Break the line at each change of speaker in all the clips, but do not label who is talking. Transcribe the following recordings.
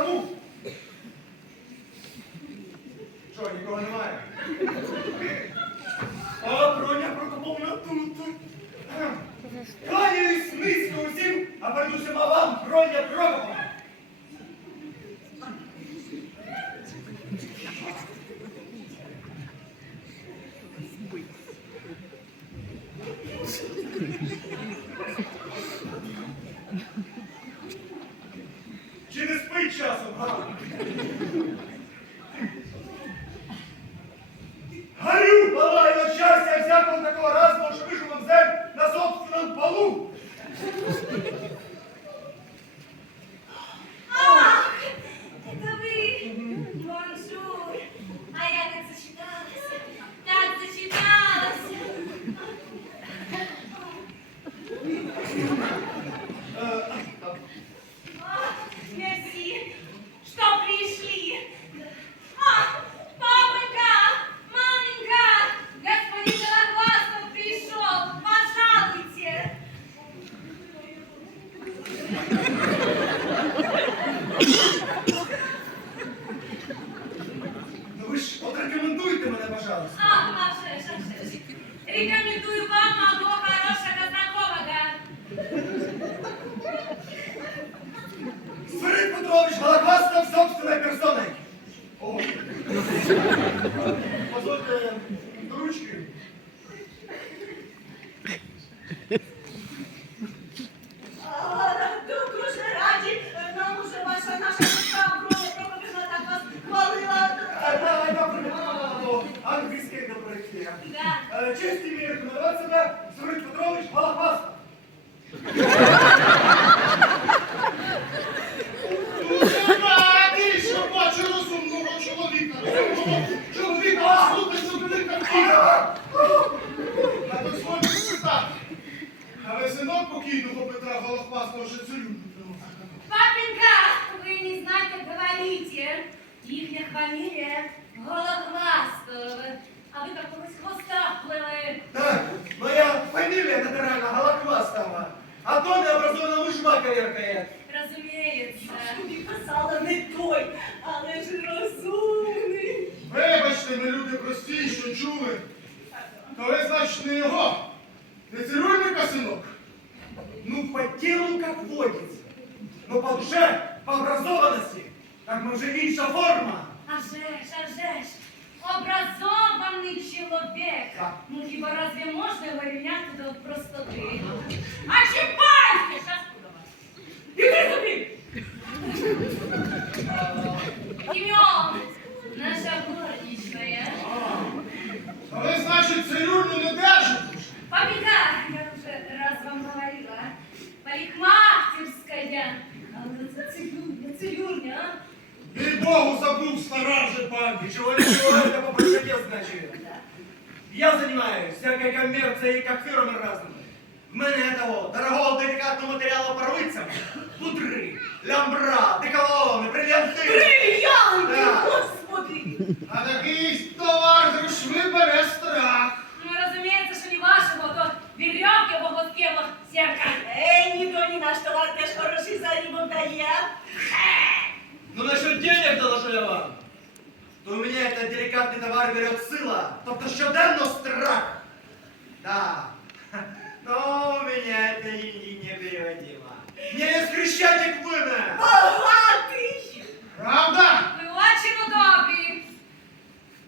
кому? Що, нікого немає? А броня Прокоповна тут. Кланяюсь низько усім, а передусім вам, броня Прокоповна. Честь имею рекомендовать себя Свирид Петрович Голохвастов.
Дуже радий, що бачу розумного чоловіка. Розумного чоловіка, слухайся велика віра. На дозвольте спитати. А ви синок покійного Петра Голохвастого вже царю
Папенька, вы не знаете, говорите. Ихня фамилия Голохвастов. А вы какого хвоста плыли?
Так, моя фамилия натурально Голохвастова. А то необразованно мужма коверкает.
Разумеется.
Тобі писала не той, але ж розумний.
Вибачте, ми люди прості, що чули. То ви, значить, не його. Не цирюльника, синок?
Ну, по телу как водится. Но по душе, по образованности, как мы же инша форма.
А же ж, а же ж. Образованный человек. Ну, хіба разве можно его
Богу забув стара же пам'ять.
Ничего, ничего, это по простоте значит. Я занимаюсь всякой коммерцией, как фирмы разными. В мене того дорогого деликатного материала порвицям, пудри, лямбра, деколони, бриллианти.
Брильянти,
Да.
господи!
А такий товар
я вам. То у меня этот деликатный товар берет сила, тобто щоденно страх. Да. Но у меня это и. Не скрещайте плына.
Багатий!
Правда?
Вы очень удобны.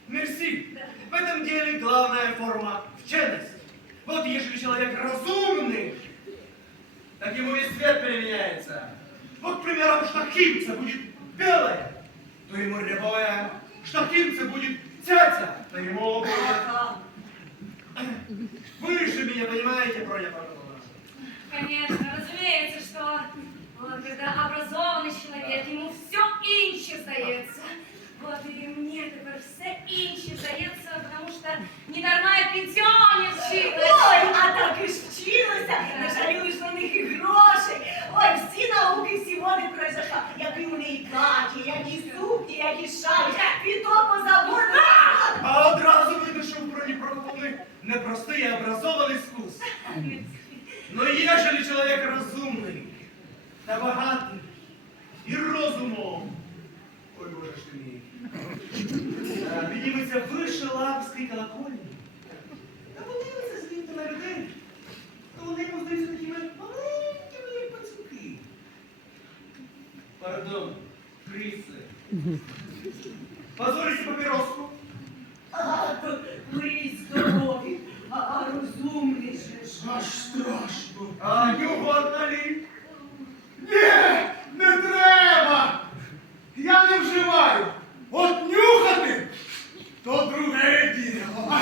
Мерси. В этом деле главная форма – вченость. Вот если человек разумный, так ему весь свет применяется. Вот, к примеру, штахимца будет белое, то ему рябое. Штахимца будет тятя, то ему будет... Выше меня понимаете, Броня Павловна?
Конечно, разумеется, что он когда образованный человек, ему все инче
сукні, які шалі, піто позабули.
А одразу видно, що в Броні Прокоповны непростий, а образований вкус. Но ежели человек разумный, да богатый и розумом, ой, боже ж ты мій, е, підніметься вище папській колокольні. Та подивиться звідти на людей, то вони йому здаються такими маленькими, як пацюки. Пардон, криси. Позволите папіроску?
А, то ви здорові, а, а розумні ж.
Аж страшно.
А, Югон,